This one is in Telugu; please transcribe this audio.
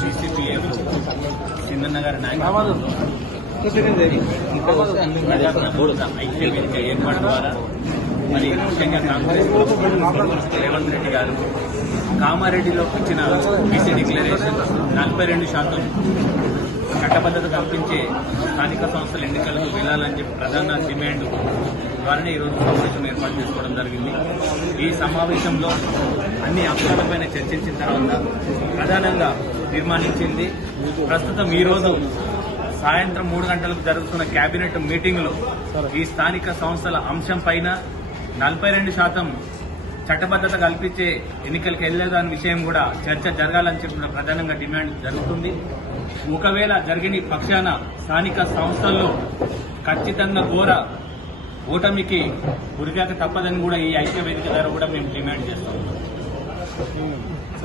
GCPF సింధన్నగారి నాయకత్వంలో ఐక్య వేదిక ఏర్పాటు ద్వారా మరి ముఖ్యంగా కాంగ్రెస్ రేవంత్ రెడ్డి గారు కామారెడ్డిలో ఇచ్చిన బీసీ డిక్లరేషన్ 42% చట్టబద్ధత కల్పించే స్థానిక సంస్థల ఎన్నికలకు వెళ్లాలని చెప్పి ప్రధాన డిమాండ్ ద్వారానే ఈరోజు సమావేశం ఏర్పాటు చేసుకోవడం జరిగింది. ఈ సమావేశంలో అన్ని అంశాలపైన చర్చించిన తర్వాత ప్రధానంగా తీర్మానించింది ప్రస్తుతం ఈరోజు సాయంత్రం 3 గంటలకు జరుగుతున్న కేబినెట్ మీటింగ్లో ఈ స్థానిక సంస్థల అంశం పైన 42% చట్టబద్ధత కల్పించే ఎన్నికలకు వెళ్లేదనే విషయం కూడా చర్చ జరగాలని చెప్పిన ప్రధానంగా డిమాండ్ జరుగుతుంది. ఒకవేళ జరిగిన పక్షాన స్థానిక సంస్థల్లో ఖచ్చితంగా ఘోర ఓటమికి గురికాక తప్పదని కూడా ఈ ఐక్య వేదిక ద్వారా కూడా మేము డిమాండ్ చేస్తాం.